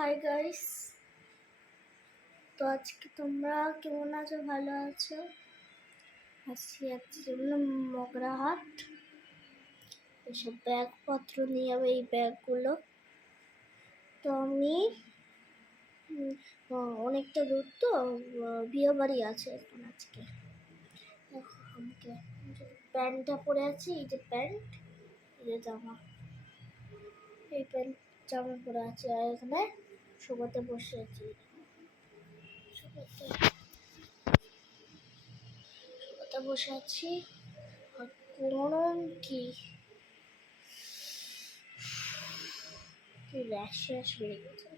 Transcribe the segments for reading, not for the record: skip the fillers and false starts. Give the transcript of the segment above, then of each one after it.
Hi guys, তো আজকে তোমরা কেমন আছো? ভালো আছো? আজকে যাচ্ছি জন্য মগরাহাট। এসব ব্যাগপত্র নিয়ে যাবে, এই ব্যাগগুলো। তো আমি অনেকটা দূর, তো বিয়ে বাড়ি আছে এখন আজকে। আমাকে প্যান্টটা পরে আছি, এই যে প্যান্ট, এই যে জামা, এই প্যান্ট জামা পরে আছি, আর এখানে শোভাতে বসে আছি। শোভাতে বসে আছি, আর গরম কি র্যাশ বেড়ে গেছে।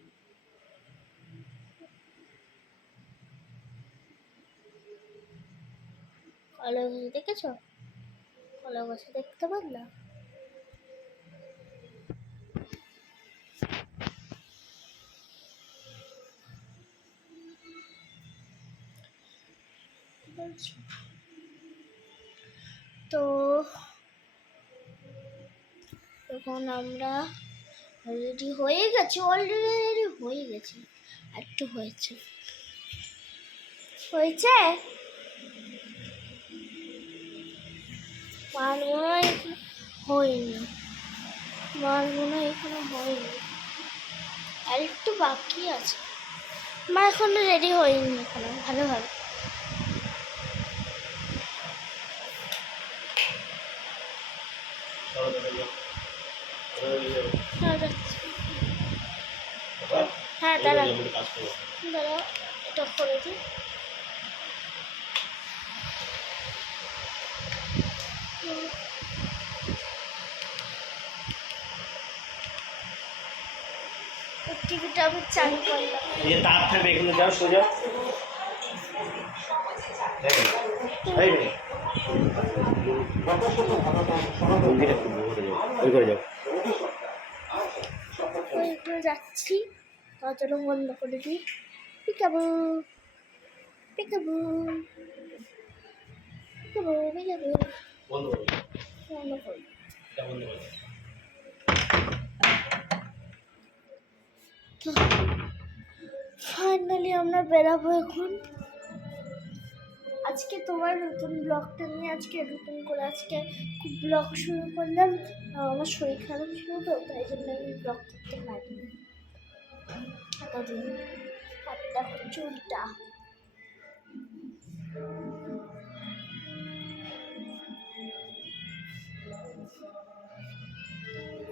কলা গাছ দেখেছ? কলা গাছ দেখতে পারলা? তো এখন আমরা রেডি হয়ে গেছি, অলরেডি রেডি হয়ে গেছি, একটু হয়েছে মার মনে হয় হয়নি, মার মনে হয় এখানে হয়নি, আর একটু বাকি আছে। মা এখনো রেডি হয়নি, এখনো ভালোভাবে। হ্যাঁ দাঁড়া দাঁড়া, এটা করে দিই। টিভিটা আমি চালু করলাম। এই যে তার থাকবে, এখানে যাও, সোজা যাচ্ছি, দরজাটা বন্ধ করে দিই। পিকাবু পিকাবু পিকাবু পিকাবু বন্ধ করি। তো ফাইনালি আমরা বেরাবো এখন। আজকে তোমার নতুন ব্লগটা নিয়ে নতুন করে খুব ব্লগ শুরু করলাম। আমার শরীর খারাপ ছিল, তো তাই জন্য আমি ব্লগ করতে পারিনি এতদিন। আর দেখো চুলটা,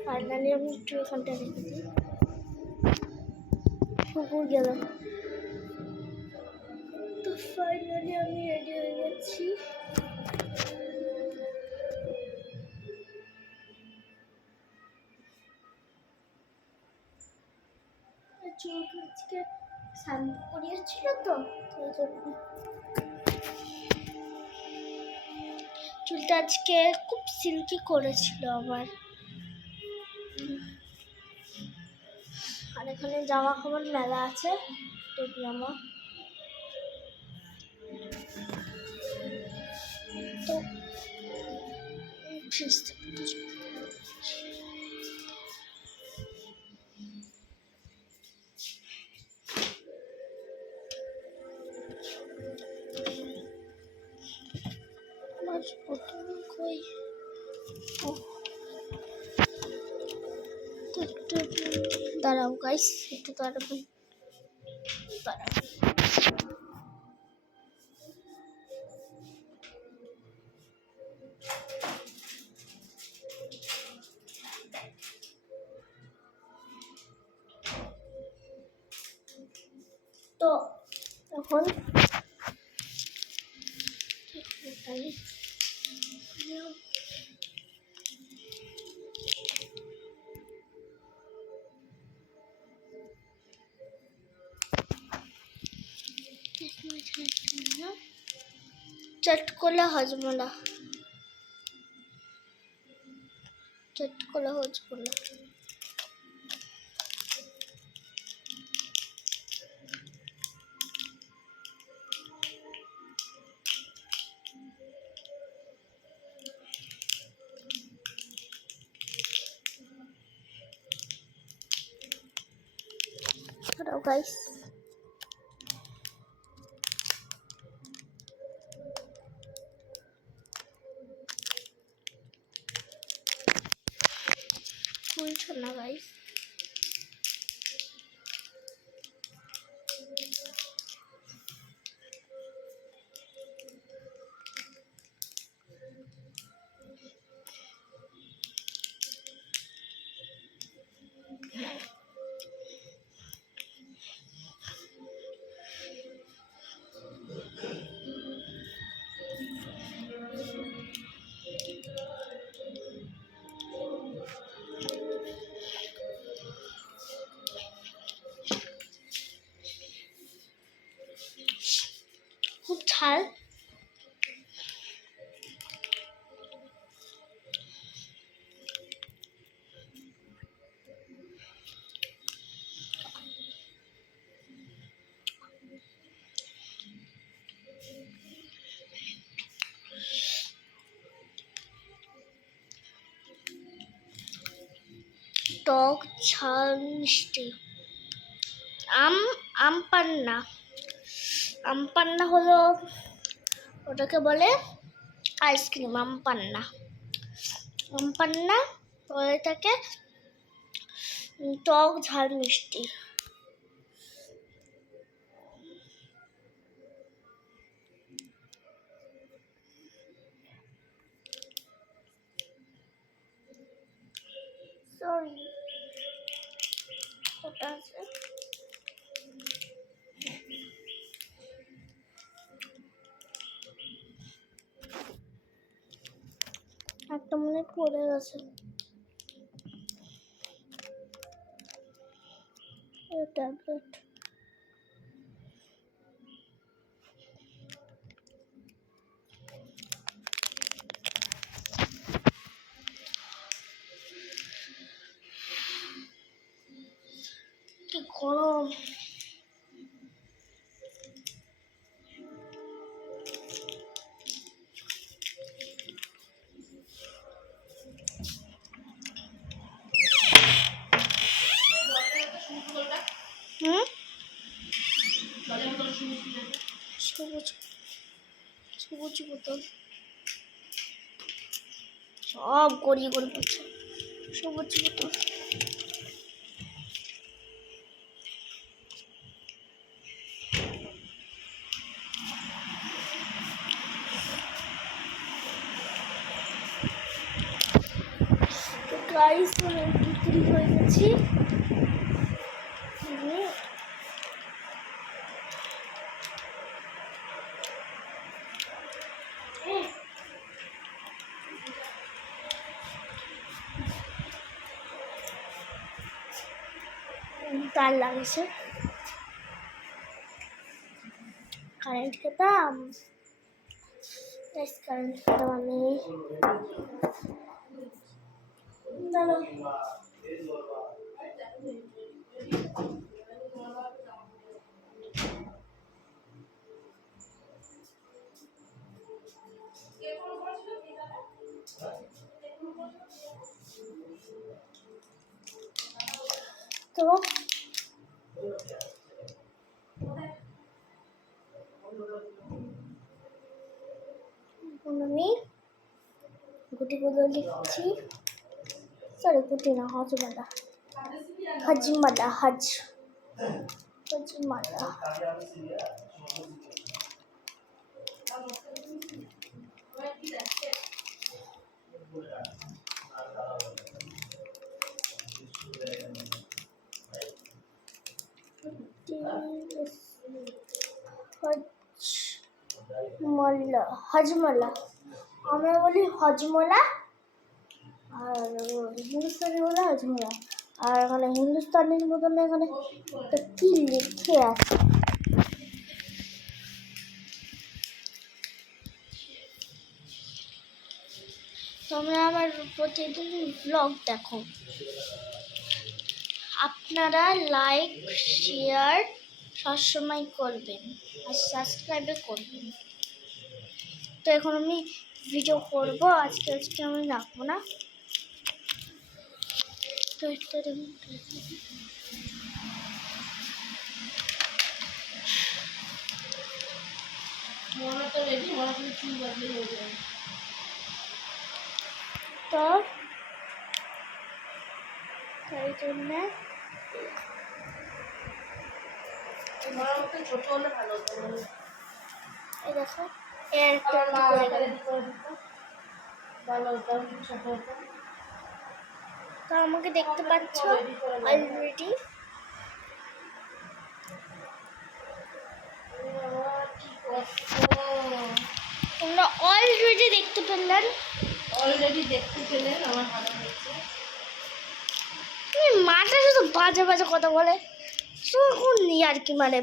ফাইনালি আমি একটু এখানটা রেখে দিই। পুকুর গেলাম, তো ফাইনালি আমি রেডি হয়ে গেছি। চুলটা আজকে শ্যাম্পু করিয়েছিল, তো সেই জন্য চুলটা আজকে খুব সিল্কি করেছিল আমার। আর এখানে জামা কাপড় মেলা আছে, জামা। তো দাঁড়াও গাইস, একটু দাঁড়াবেন। তো এখন চটকলা হজমলা, চটকলা হজমলা। দাঁড়াও গাইস, খুলছো না গাইস। খুব ঝাল। টক ঝাল মিষ্টি। আম পান্না। আম পান্না হলো, ওটাকে বলে আইসক্রিম। আম পান্না বলে থাকে টক ঝাল মিষ্টি। সরি, ওটা আছে। একটা মনে পড়ে গেছে, ট্যাবলেট। কি গরম! সবুজ সবুজ বোতল সব গড়িয়ে গড়িয়ে পড়ছে। সবুজ বোতল। গাইস, বিক্রি হয়ে গেছি। তার লাগছে, কারেন্ট খেতাম। কারেন্ট খেতাম আমি। চলো, তো আমি গুটি বদল লিখছি। সরি, গুটি না, হজমালা। হজমলা আমরা বলি হজমলা, আর হিন্দুস্তানি বলে হজমলা। আর এখানে হিন্দুস্তানির মতন এখানে একটা কি লিখে আছে। তোমরা আমার প্রতিদিন ব্লগ দেখো, আপনারা লাইক শেয়ার সবসময় করবেন আর সাবস্ক্রাইব করবেন। তো এখন আমি ভিডিও করব, আজকে আমি রাখবো না। তো তো তাই জন্য ছোট হলে ভালো হতো। এই দেখো এর একটা পড়ে গেল। ভালো হতো ছোট হতো। তো আমাকে দেখতে পাচ্ছ অলরেডি। তোমরা অলরেডি দেখতে পেলেন। আমার ভালো হয়েছে। মাটা শুধু বাজে বাজে কথা বলে, শুন আর কি মানে।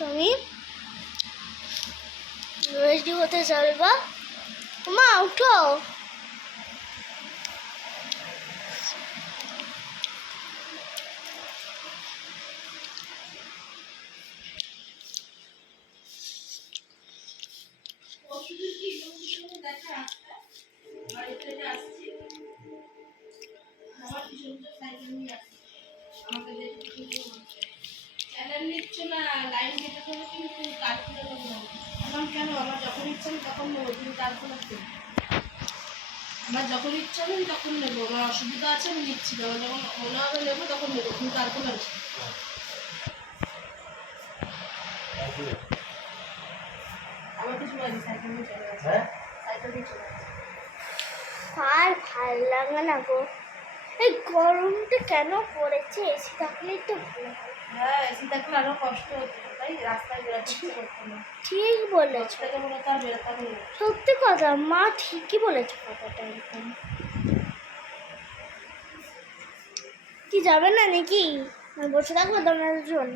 তুমি রেডি হতে চলবা। মা উঠো। কেন আমার যখন ইচ্ছা নেই তখন নেবো, তুমি কালকুলেট করো। আমার যখন ইচ্ছা নেই তখন নেবো, আমার অসুবিধা আছে আমি নিচ্ছি না, আমার যখন মনে হবে নেবো তখন নেবো, তুমি কালকুলেট আমার কিছু লাগে সাইকেল নিয়ে চলে আসে। সাইকেল নিয়ে চলে আসে। আর ভাল লাগে না গো, এই গরমটা কেন পড়েছে। এসি থাকলে একটু ভালো হয়। হ্যাঁ, এসি থাকলে আরো কষ্ট হতো, তাই রাস্তায় বেরোতে ইচ্ছে করতো না। ঠিক বলেছ, থেকে মনে হতো আর বেরোতাম না। সত্যি কথা, মা ঠিকই বলেছে কথাটা একদম। কি যাবে না নাকি? আমি বসে থাকবো তোমার জন্য।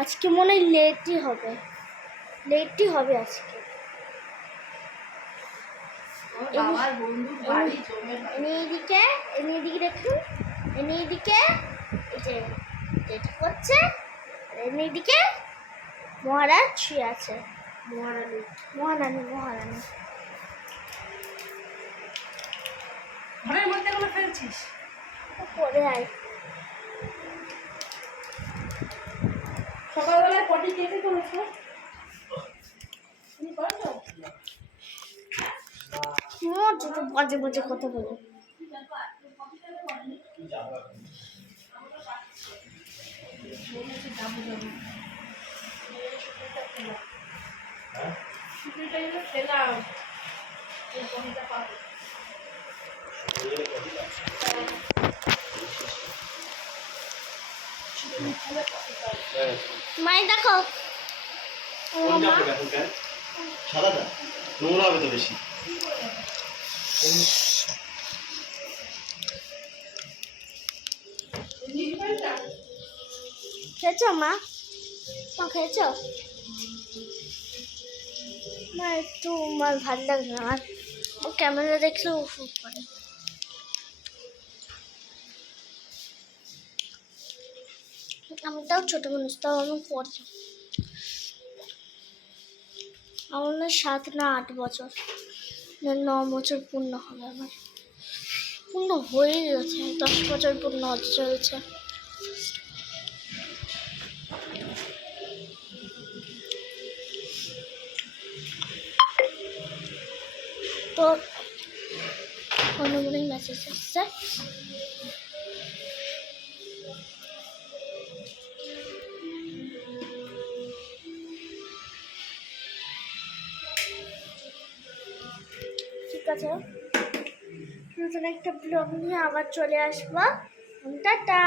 আজকে মনে হয় লেটই হবে আজকে। আমার বন্ধু বাড়ি জমে এদিকে দেখুন, এদিকে এই যে যেটা করছে, আর এদিকে মহারাজ শুয়ে আছে। মহারানী ঘরের মধ্যে এগুলো ফেলছিস। পরে আয়। সকালবেলায় পটি কেটে করেছো? তুমি করছো? বাজে বাজে কথা বলে। মাই দেখো সাদাটা নোংরা হবে তো বেশি। খেয়েছো মা খেয়েছো? মা একটু আমার ভালো লাগছে না, আর ও ক্যামেরা দেখলেও শুট করে। আমি তাও ছোট মানুষ, তাও আমি পড়ছি। আমার না 7 না 8 বছর না 9 বছর পূর্ণ হবে। আমার পূর্ণ হয়ে গেছে, 10 বছর পূর্ণ হতে চলেছে। তো অনুমোদন মেসেজ এসছে। ঠিক আছে, নতুন একটা ব্লগ নিয়ে আবার চলে আসবো। টাটা।